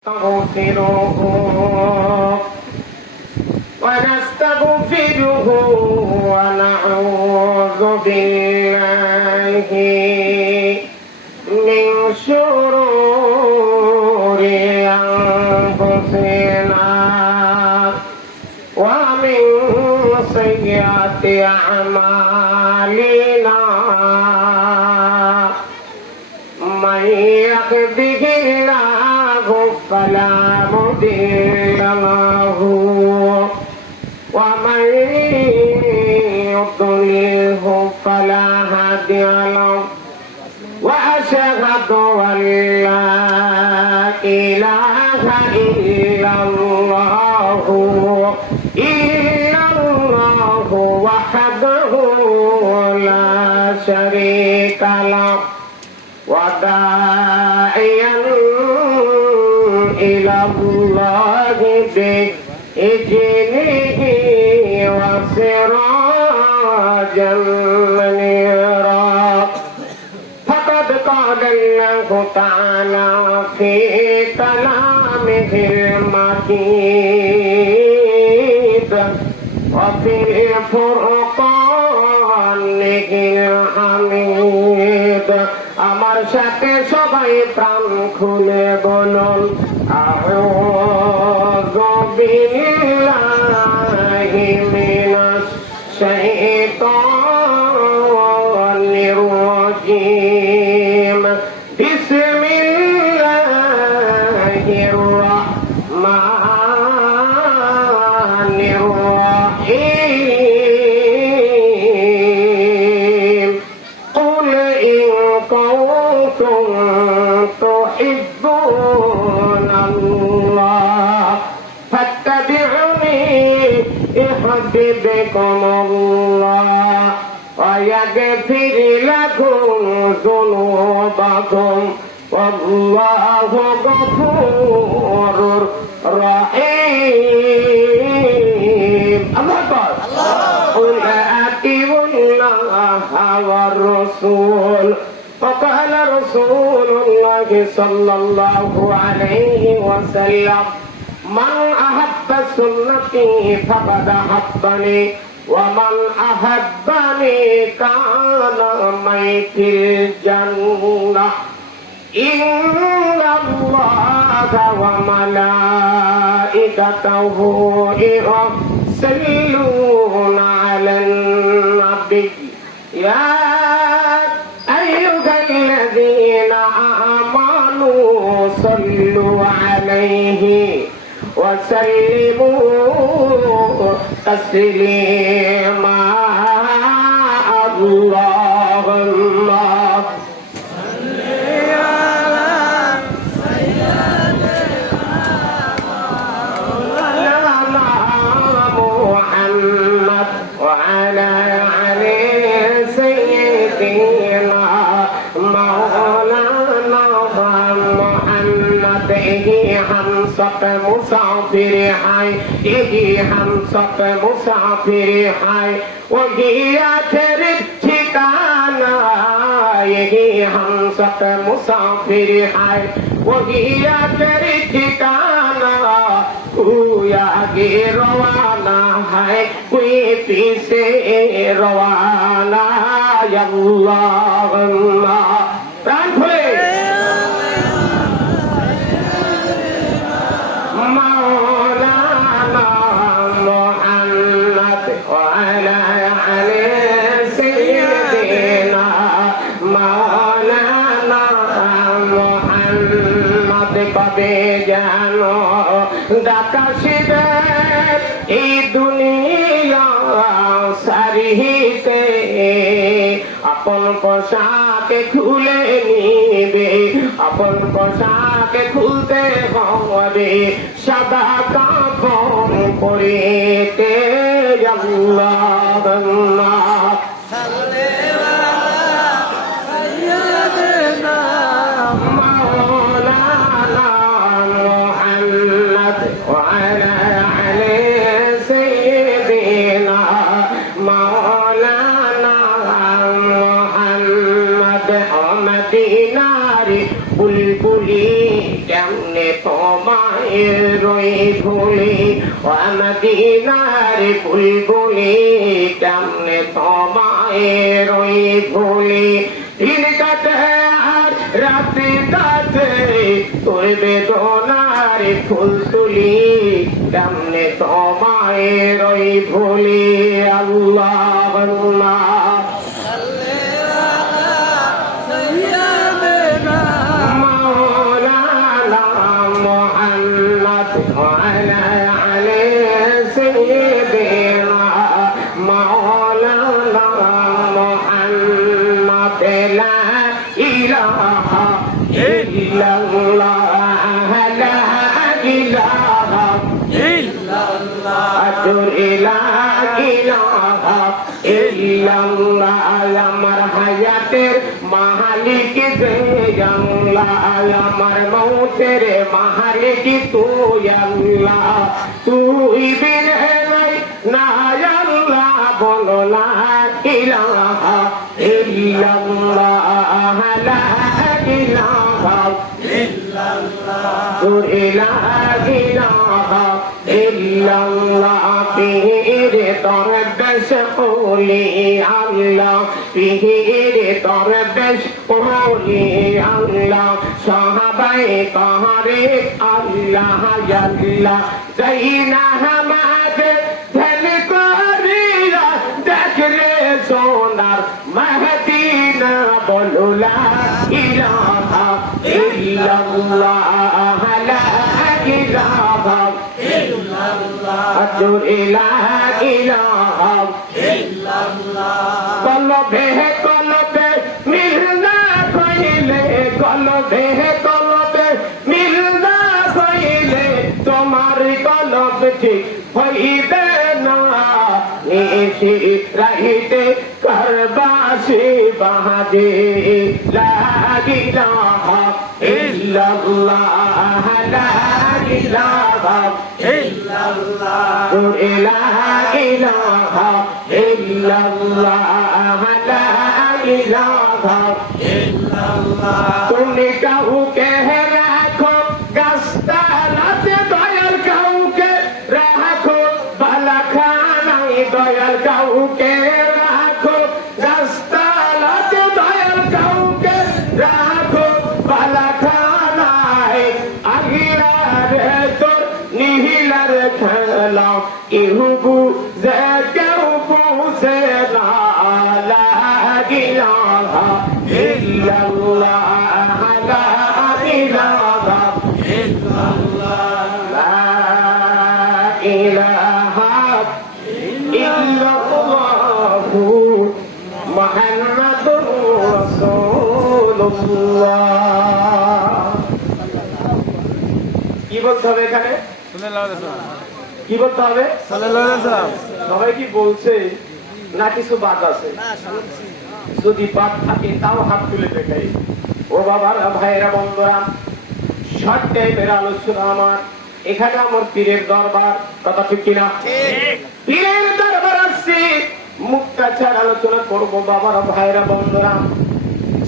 نستغفره ونستغفره ونعوذ بالله من شرور أنفسنا ومن سيئات أعمالنا من يهده الله فلا مضل له ومن يضلله فلا هادي له وأشهد أن لا إله إلا الله وحده لا شريك له وداعيا إلى الله بإذنه وسراجا منيرا فقد قال الله تعالى في كلامه المجيد وفي فرقانه الحميد আমার সাথে সবাই প্রাণ খুলে বলুন আউযু বিল্লাহি মিনাশ শাইতানির রাজীম বিসমিল্লাহির রাহমানির রাহিম قل إن كنتم تحبون الله فاتبعوني يحببكم الله ويغفر لكم ذنوبكم والله غفور رحيم الله قل أطيعوا الله والرسول وقال رسول الله صلى الله عليه وسلم من أحب سنتي فقد أحبني ومن أحبني كان معي في الجنة إن الله وملائكته يصلون على النبي يا أيها الذين آمنوا صلوا عليه وسلموا تسليما اللهم صل على سيدنا محمد وعلى آل سيدنا مولانا محمد हम सब मुसाफिर हैं यही हम सब मुसाफिर हैं वही आखिर ठिकाना यही हम सब मुसाफिर हैं वही आखिर ठिकाना कोई आगे रवाना है कोई पीछे रवाना अल्लाह प्राण खुले কবে জানো দাকাশিদের এই দুনিয়া সারিতে আপন পোশাকে খুলে নিবে আপন পোশাকে খুলতে হবে সাদা কাফন পরিতে আল্লাহ وعلى آل سيدنا مولانا محمد ومدينة বুলবুলি কেমনে তোমার মায়ের ওই ভুলি ও মদিনার বুলবুলি কেমনে তোমায়ের ওই ভুলি দিন কাটে আর রাতে কাটে তোর বেদনার ফুল তুলি কেমনে তোমায়ের ওই ভুলি আল্লাহ আল্লাহ আমার হায়াতের মালিক যে আল্লাহ আমার মৌতের মালিক তুই আল্লাহ তুই বিনে নাই না আল্লাহ বলো না ইলাহা ইল্লাল্লাহ লা ইলাহা ইল্লাল্লাহ লা ইলাহা ইল্লাল্লাহ পীর দরবেশ ওলি আল্লাহ পীর দরবেশ ওলি আল্লাহ সাহাবায়ে কারে আল্লাহ আল্লাহ যাইনা আমাকে ধ্যান করিয়া দেখলে সোনার মদিনা বলো লা ইলাহা ইল্লাল্লাহ লা ইলাহা কলবে কলবে মিল না কইলে কলবে কলবে মিল না কইলে তোমার কলব ঠিক হইবে না এসে রাইতে করবাসে বাহাদে লাগিলাহা ইল্লাল্লাহ লা ইলাহা ইল্লাল্লাহ লা ইলাহা ইল্লাল্লাহ লা ইলাহা ইল্লাল্লাহ তুমি কাউকে রাখো গাছতলাতে দয়াল কাউকে রাখো বালাখানায় দয়াল কাউকে রাখো গাছতলাতে দয়াল কাউকে রাখো বালাখানায় আগিলার তোর নিহিলার খেলা ইহুবু যে কেউ বুঝে না লা ইলাহা ইল্লাল্লাহ লা ইলাহা ইল্লাল্লাহ লা ইলাহা ইল্লাল্লাহ মুহাম্মাদুর রাসূলুল্লাহ কি বলতে হবে এখানে কি বলতে হবে সবাই কি বলছে না কিছু বাদ আছে যদি বাদ থাকে তাও হাত তুলে দেখাই ও বাবার ভাইয়েরা বন্ধুরা শর্ট টাইমের আলোচনা আমার এখানে আমার পীরের দরবার কথা ঠিক কিনা পীরের দরবার আসছে মুক্তা ছাড় আলোচনা করবো বাবার ভাইয়েরা বন্ধুরা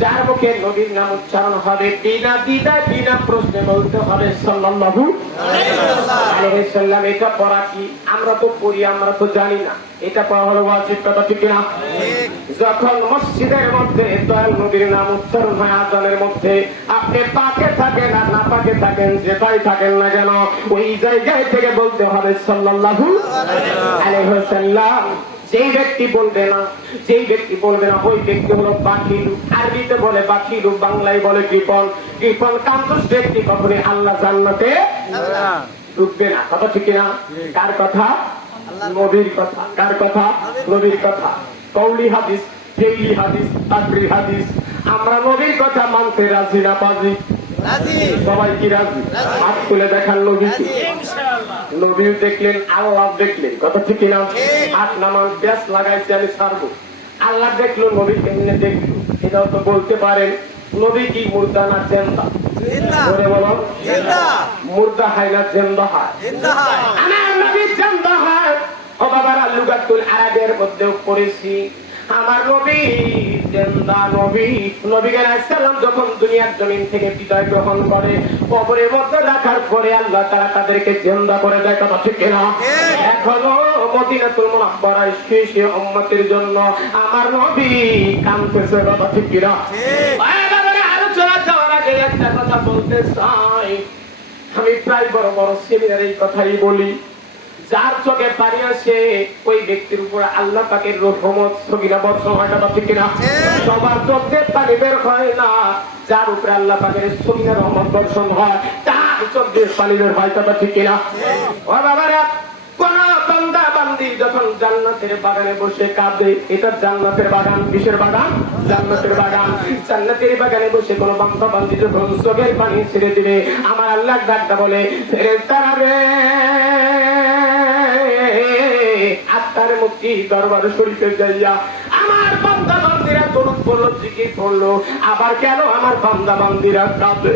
যার মুখে নবীর নাম উচ্চারণ হবে বিনা দ্বিধায় বিনা প্রশ্নে বলতে হবে সাল্লাল্লাহু আলাইহি সাল্লাম। এটা পড়া কি আমরা তো পড়ি আমরা তো জানি না এটা পড়া হলো ওয়াজিব কথা ঠিক না যখন মসজিদের মধ্যে দয়াল নবীর নাম উচ্চারণ হয় আযানের মধ্যে আপনি পাকে থাকেন আর না পাকে থাকেন যেটাই থাকেন না কেন ওই জায়গায় থেকে বলতে হবে সাল্লাল্লাহু আলাইহি সাল্লাম। যেই ব্যক্তি বলবে না ওই ব্যক্তি হলো বাখিলু আরবিতে বলে বাখিলু বাংলায় বলে কৃপণ কৃপণ কান্তস ব্যক্তি কখনই আল্লাহ জান্নাতে ঢুকবে না কথা ঠিক না কার কথা নবীর কথা কার কথা নবীর কথা কওলি হাদিস ফেইলি হাদিস তাকরীর হাদিস আমরা নবীর কথা মানতে রাজি না পাজি সবাই কি রাজি হাত তুলে দেখান নবী নবী দেখলেন আল্লাহ দেখলেন কথা ঠিক না হাত নামান পেঁচ লাগাইছে আমি ছাড়বো আল্লাহ দেখলো নবী কেমনে দেখলো এটাও তো বলতে পারেন নবী কি মুর্দা না জিন্দা বলে বলো মুর্দা হয় না জিন্দা হয় আমার নবী জিন্দা হয় ও বাবারা লুগাতুল আরবের মধ্যেও পড়েছি আমার নবী জিন্দা নবী আলাইহিস সালাম যখন দুনিয়ার জমিন থেকে বিদায় গ্রহণ করে, কবরের মধ্যে রাখার পরে আল্লাহ তাআলা তাদেরকে জিন্দা করে দেয়, কথা ঠিক কিনা? এখনো মদিনাতুল মুনাওয়ারায় শেষ উম্মতের জন্য আমার নবী কাঁদতেছে, কথা ঠিক কিনা? আলোচনা যাওয়ার আগে একটা কথা বলতে চাই। আমি প্রায় বড় বড় সেমিনারে এই কথাই বলি, যার চোখে পানি আসে ওই ব্যক্তির উপর আল্লাহ পাকের রহমত সগিরা বর্ষণ হয়, না ঠিক কিনা? সবার চোখে পানি বের হয় না, যার উপরে আল্লাহ পাকের সগিরা রহমত বর্ষণ হয় তার চোখে পানি বের হয়, তা ঠিক কিনা? ও বাবারা, কোন বান্দা বান্দি যখন জান্নাতের বাগানে বসে কাঁদে, এটা জান্নাতের বাগান, কিসের বাগান? জান্নাতের বাগান। জান্নাতের বাগানে বসে কোন বান্দা বান্দি যখন চোখের পানি ছেড়ে দিবে, আমার আল্লাহ ডাকটা বলে, ফেরেশতারা রে, আত্মার মুক্তি দরবার শরীফে যাইয়া আমার বান্দা বান্দিরা দরুদ পড়লো, জিকির পড়লো, আবার কেন আমার বান্দা বান্দিরা কাঁদে?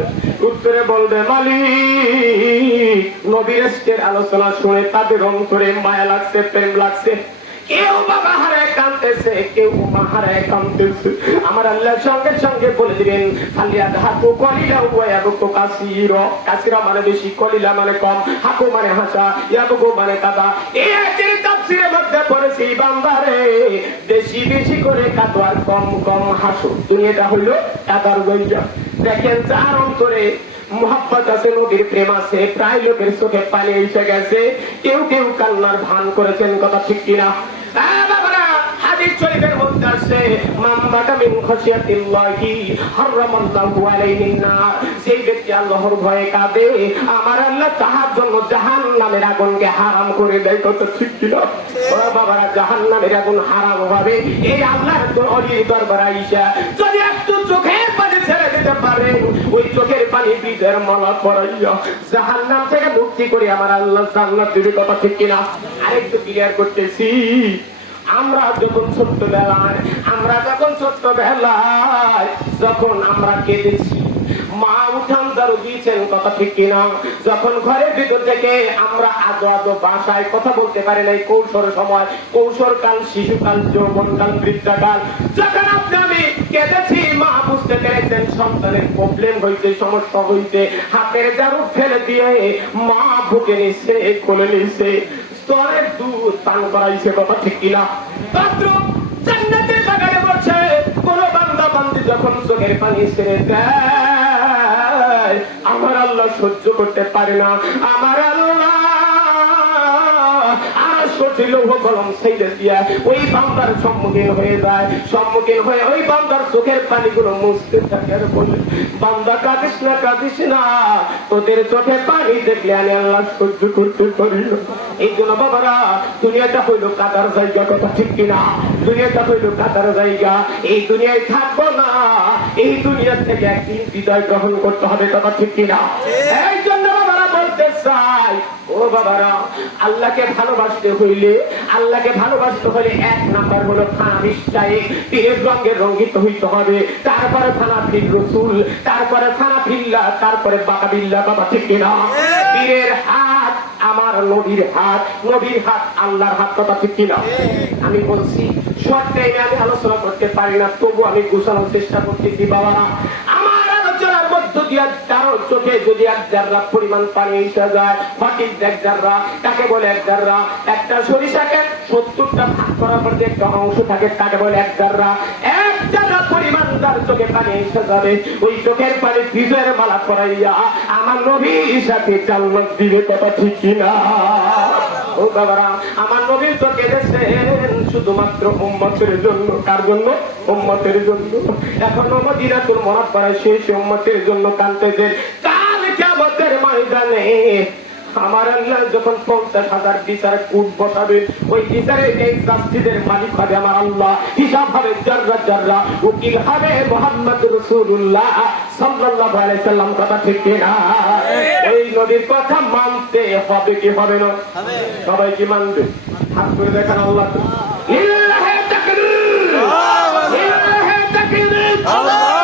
উত্তরে বলবে, মালিক নবীর ইশকের আলোচনা শুনে তাদের অন্তরে মায়া লাগছে, প্রেম লাগছে। কেউ বাবা হারায় কাঁদতেছে, কেউ মা হারায় কাঁদতেছে। আমার আল্লাহ সঙ্গে সঙ্গে বলে দিবেন, ফালিয়া হাকু কলিলা ওয়াবুকু কাসীরা। কাসীরা মানে বেশি, কলিলা মানে কম, হাকু মানে হাসা, ইয়াবুকু মানে কাদা। এই আয়াতের তাফসীরের মধ্যে পড়েছি, বান্দারে বেশি বেশি করে কাঁদো আর কম কম হাসো। দুনিয়াটা হইল কাদার গঞ্জা। দেখেন যার অন্তরে মোহাব্বত আছে, নবীর প্রেম আছে, প্রায় লোকের চোখে পানি এসে গেছে, কেউ কেউ কান্নার ভান করেছেন, কথা ঠিক কিনা? হাদিস শরীফের মধ্যে আছে, মান বাকা মিন খাশিয়াতিল্লাহি হারামাল্লাহু আলাইহিন নার। সেই ব্যক্তি আল্লাহর ভয়ে কাঁদে, আমার আল্লাহ তাহার জন্য জাহান্নামের আগুনকে হারাম করে দেয়, কথা ঠিক কিনা? ও বাবারা, জাহান্নামের আগুন হারাম হবে এই আল্লাহর ওলির দরবারে আইসা যদি একটু চোখের পানি ছেড়ে দিতে পারে, ওই চোখের পানি বীজের মালা পরাইয়া জাহান্নাম থেকে মুক্তি করে আমার আল্লাহ জান্নাত দিবে, কথা ঠিক কিনা? আরেকটু ক্লিয়ার করতেছি, আমরা যখন ছোট্টবেলায় যখন আমরা কেঁদেছি, মা উঠান দারু দিয়েছেন, কথা ঠিক কিনা? যখন ঘরের ভিতর থেকে আমরা আজো আজো ভাষায় কথা বলতে পারি নাই, কৈশোর সময়, কৈশোরকাল, শিশুকাল, যৌবনকাল, বৃদ্ধাকাল, যখন আপনি আমি কেঁদেছি, মা বুঝতে পেরেছেন সন্তানের প্রবলেম হইছে, সমস্যা হইছে, হাতের জারু ফেলে দিয়ে মা বুকে নিচ্ছে, কোলে নিচ্ছে, স্তরের দুধ পান করাইছে, কথা ঠিক কিনা? মাত্র জান্নাতের বাগানে বসে কোন বান্দা বান্দি যখন চোখের পানি ছেড়ে দেয়, আমার আল্লাহ সহ্য করতে পারে না, আমার আল্লাহ ওই বান্দার সম্মুখীন হয়ে যায়, সম্মুখীন হয়ে ওই বান্দার চোখের পানিগুলো মুছতে থাকে আর বলে, বান্দা কাঁদিস না, তোদের চোখে পানি দেখলে আমি আল্লাহ সহ্য করতে পারি না। এই জন্য বাবারা, দুনিয়াটা হইল কাদার জায়গা, কথা ঠিক কিনা? দুনিয়াটা হইল কাদার জায়গা, এই দুনিয়ায় থাকবো না, এই দুনিয়ার থেকে একদিন বিদায় গ্রহণ করতে হবে, কথা ঠিক কিনা? এই জন্য বাবারা বলতে চাই, ও বাবারা, আল্লাহকে ভালোবাসতে হইলে, আল্লাহকে ভালোবাসতে হলে এক নাম্বার হলো খানা বিশ্বায়ে পীরের রঙে রঙ্গিত হইতে হবে, তারপরে খানা ফির রসুল, তারপরে খানা ফিল্লা, তারপরে বাকা বিল্লা, বাবা ঠিক কিনা? পীরের হাত আমার নবীর হাত, নবীর হাত আল্লাহর হাত, কথা ঠিক কিনা? আমি বলছি শর্ট টাইমে আমি আলোচনা করতে পারি না, তবু আমি গোছানোর চেষ্টা করতেছি। বাবারা, আমার আলোচনার মধ্য দিয়া কারো চোখে যদি এক জাররা পরিমাণ পানি এসে যায়, হঠাৎ এক জাররা, তাকে বলে এক জাররা। একটা সরিষাকে 70টা ভাগ করার পর যে একটা অংশ থাকে তাকে বলে এক জাররা। এক জাররা পরিমাণ যার চোখে পানি এসে যাবে, ওই চোখের পানি বীজের মালা পরাইয়া আমার নবীর সাথে জান্নাত দিবে, কথা ঠিক কিনা? ও বাবারা, আমার নবী তো কেঁদেছেন শুধুমাত্র উম্মতের জন্য। কার জন্য? উম্মতের জন্য। এখনো মদিনাতুল মুনাওয়ারায় শেষ উম্মতের জন্য কাঁদতেছেন। কাল কিয়ামতের ময়দানে আমার আল্লাহ যখন 50,000 বিচার কুট বসাবে, ওই বিচারে এই জাস্টিসের মালিক হবে আমার আল্লাহ, হিসাব হবে জাররা জাররা, উকিল হবে মুহাম্মদ রাসূলুল্লাহ সাল্লাল্লাহু আলাইহি সাল্লাম, কথা ঠিক কিনা? এই নবীর কথা মানতে হবে কি হবে না? সবাই কি মানবে? হাত করে দেখান আল্লাহ। লিল্লাহি তাকবীর, লিল্লাহি তাকবীর, আল্লাহু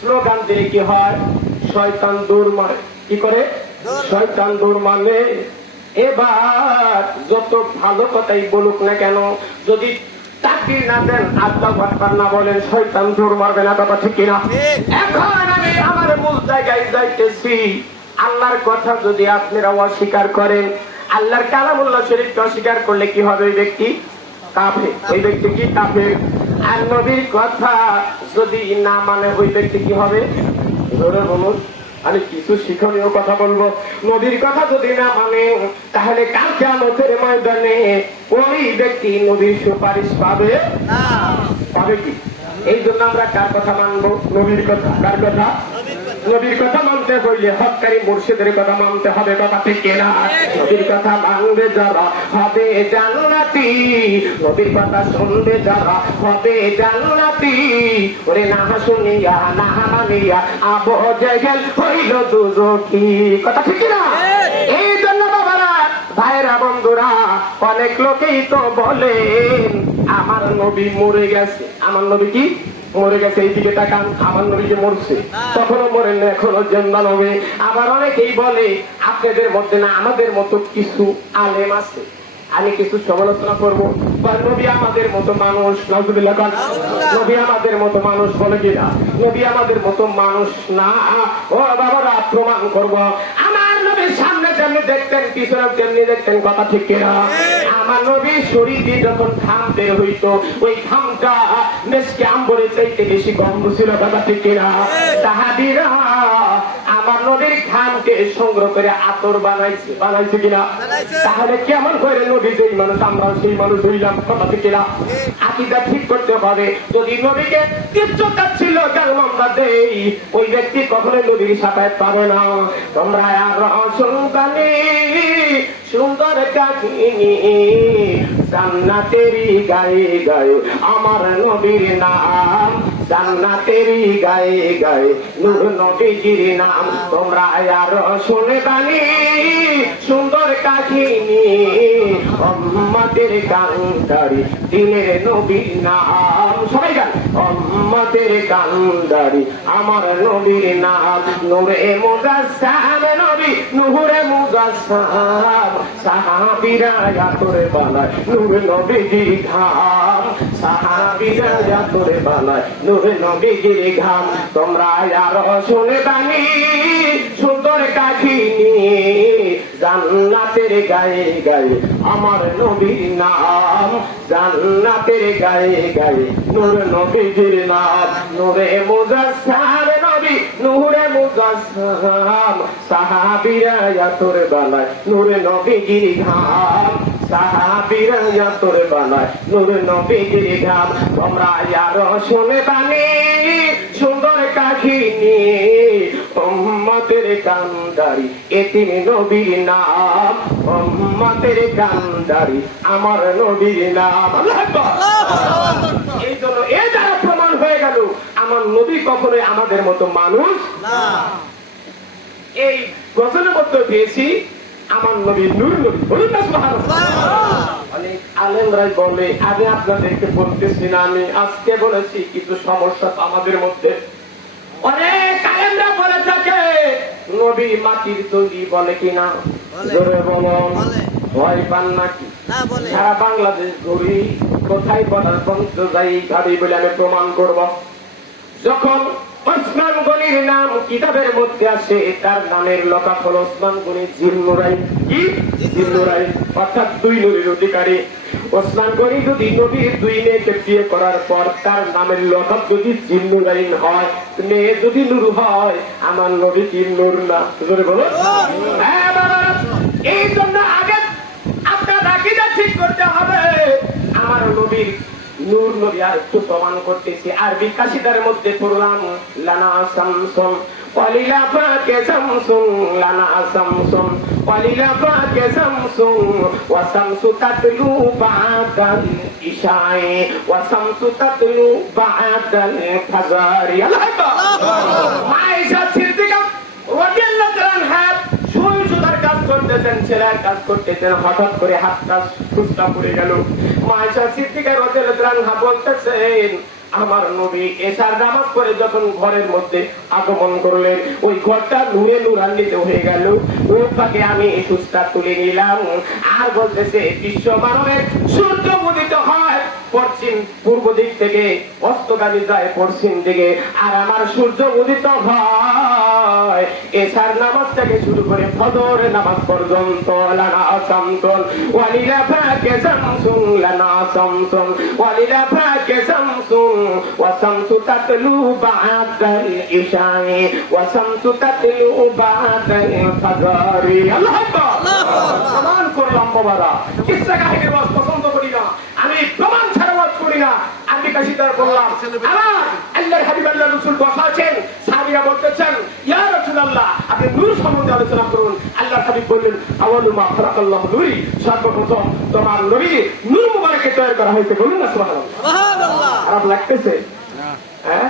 স্লোগান দিলে কি হয়? শয়তান দূর মানে। কি করে? শয়তান দূর মানে। এবার যত ভালো কথাই বলুক না কেন, যদি তাকবীর না দেন, আল্লাহু আকবার না বলেন, শয়তান দূর মারবে না। কথা ঠিক কিনা? এখন আমি আমার মূল জায়গায় যাইতেছি। আল্লাহর কথা যদি আপনারা অস্বীকার করেন, আল্লাহর কালামুল্লাহ শরীফকে অস্বীকার করলে কি হবে? ওই ব্যক্তি কাফের। ওই ব্যক্তি কি? কাফের। আর নবীর কথা যদি না মানে, ওই ব্যক্তি কি হবে? ধরে বলুন, আমি কিছু শিক্ষণীয় কথা বলবো। নবীর কথা যদি না মানে, তাহলে কাল কিয়ামতের ময়দানে ওই ব্যক্তি নবীর সুপারিশ পাবে না। পাবে কি? এই জন্য আমরা কার কথা মানবো? নবীর কথা। কার কথা? নবীর কথা মানতে হইলে হক্কারি মুর্শিদের কথা মানতে হবে। কথা ঠিক কিনা? নবীর কথা মানবে যারা হবে জান্নাতি, নবীর কথা শুনবে যারা হবে জান্নাতি। ওরে না শুনিয়া না মানিয়া আবু জেহেল হইল দুজকি। কথা ঠিক কিনা? এই জন্য বাবারা, ভাইরা, বন্ধুরা, অনেক লোকেই তো বলেন আমার নবী মরে গেছে। আমার নবী কি মরে গেছে? এই দিকে তাকান, আমার নবী যে মরছে, তখনও মরেন না, এখনো জিন্দা নবী। আবার অনেকেই বলে আপনাদের মধ্যে না আমাদের মতো কিছু আলেম আছে। আমি কিছু সমালোচনা করবো। নবী আমাদের মতো মানুষ, নাউজুবিল্লাহ। নবী আমাদের মতো মানুষ বলে কিনা? নবী আমাদের মতো মানুষ না। ও বাবারা, প্রমাণ করবো। আমার নবীর সামনে যেমনি দেখতেন, পিছনে তেমনি দেখতেন। কথা ঠিক কিনা? আমার নবীর শরীরে যখন ঘাম বের হইতো, ওই ঘামটা মেশকে আম্বরে চাইতে বেশি গন্ধ ছিল। কথা ঠিক কিনা? সাহাবীরা আমার নবীর ঘামকে সংগ্রহ করে আতর বানাইছে। বানাইছে কিনা? তাহলে কেমন করে নবী যেই মানুষ, আমরা সেই মানুষ হইলাম। কথা ঠিক কিনা? আকীদা ঠিক করতে হবে। যদি নবীকে ইজ্জত ছিল কেন আমরা দেই, ওই ব্যক্তি কখনোই নবীর সাফায়াত পাবে না। তোমরা আর সন্তানি সুন্দর কাহিনী, জান্নাতেরই গায়ে গায়ে আমার নবীর নাম, জান্নাতেরই গায়ে গায়ে নূর নবীজির নাম। তোমরা আর শুনে বানি সুন্দর কাহিনী, উম্মতের কান্ডারি দিনের নবীর নাম। সবাই গান। উম্মতের কান্ডারি আমার নবীর নাম, নূরে মুজাসসাম নবী, নূরে মুজাসসাম। সাহাবীরা আতরে বানায় নূর নবীজির ঘাম, সাহাবীরা আতরে বানায় নূর নবীজির ঘাম। তোমরা আর শুনে বানি সুন্দর কাহিনী, জান্নাতের গায়ে গায়ে আমার নবীর নাম, জান্নাতের গায়ে গায়ে নূর নবীজির নাম। নূরে মুজাসসাম নবী, নূরে মুজাসসাম। সাহাবীরা আতরে বানায় নূর নবীজির ঘাম, সাহাবীরা আতরে বানায় নূর নবীজির ঘাম। তোমরা আর শুনে বানি সুন্দর কাহিনী, উম্মতের কান্ডারি এতিম নবীর নাম, উম্মতের কান্ডারি আমার নবীর নাম। এই জন্য এ দ্বারা প্রমাণ হয়ে গেল আমার নবী কখনোই আমাদের মতো মানুষ না। এই গজলের মধ্যে পেয়েছি আমার নবী নূর নবী। বলুন না সুবহানাল্লাহ। অনেক আলেমরাই বলে, আমি আপনাদেরকে বলতেছি না, আমি আজকে বলেছি, কিছু সমস্যা আমাদের মধ্যে। অনেক আলেমরা বলে থাকে নবী মাটির তৈরি, বলে কিনা? জোরে বলুন। ভয় পান নাকি? সারা বাংলাদেশ ঘুরি, কোথায় বলার পঞ্চ যাই ভাবি বলে আমি প্রমাণ করব। যখন ওসমান গনির নাম কিতাবের মধ্যে আসে, তার নামের লকাপ হল ওসমান গনি জিন্নুরাই। কি? জিন্নুরাই, অর্থাৎ দুই নবীর অধিকারী। ওসমান গনি যদি নবীর দুই মেয়েকে বিয়ে করার পর তার নামের লকাপ যদি জিন্নুরাই হয়, মেয়ে যদি নূর হয়, আমার নবী কি নূর না? জোরে বলো। হ্যাঁ বাবা, এই জন্য আগে আপনার আকীদা ঠিক করতে হবে। আমার নবীর নূর নবী আর একটু প্রমাণ করতেছি। আরবি কাসিদার মধ্যে পড়লাম, লানা শামসুন ওয়ালিলা ফাকে শামসুন, লানা শামসুন ওয়ালিলা ফাকে শামসুন, ওয়া শামসু তাতলু বা'দাল ইশাই, ওয়া শামসু তাতলু বা'দাল ফাজরি। আল্লাহু আকবার। আয়েশা সিদ্দিকা রাদিয়াল্লাহু আনহা সুতার কাজ করতেছেন, ছেলের কাজ করতেছেন, হঠাৎ করে হাতটা ফুসকা পড়ে গেল। আয়েশা সিদ্দিকা রাদিয়াল্লাহু আনহা বলতেছেন, আমার নবী এশার নামাজ পড়ে যখন ঘরের মধ্যে আগমন করলেন, ওই ঘরটা নূরে নূরান্বিত হয়ে গেল। ওই ফাঁকে আমি সুস্টা তুলে নিলাম, আর বলতেছে বিশ্ব মানবের সূর্য উদিত হয় পশ্চিম পূর্ব দিক থেকে, অস্তগামী যায় পশ্চিম দিকে, আর আমার সূর্য উদিত হয় এশার নামাজ থেকে শুরু করে ফজর নামাজ পর্যন্ত। লানা শামসুন ওয়ালিলা ফাকে শামসুন, লানা শামসুন ওয়ালিলা ফাকে শামসুন, ওয়া শামসু তাতলু বা'দাল ইশা'i, ওয়া শামসু তাতলু বা'দাল ফাজরি। আল্লাহু আকবার। প্রমাণ করলাম বাবারা, কিসসা কাহিনীর ওয়াজ পছন্দ করি না, আমি প্রমাণ ছাড়া ওয়াজ করি না। আমি কাশিদার বললাম, আমার আল্লাহর হাবিব আল্লাহর রাসূল বসা আছেন, সাহাবীরা বলতেছেন ইয়া রাসূলুল্লাহ আপনি নূর সম্বন্ধে আলোচনা করুন। আল্লাহর হাবিব বললেন আওয়ালু মা খালাকাল্লাহু নূরি, সর্বপ্রথম তোমার নবী নূর মুবারকে তৈরি করা হয়েছে। বলুন না সুবহানাল্লাহ। সুবহানাল্লাহ। খারাপ লাগতেছে? হ্যাঁ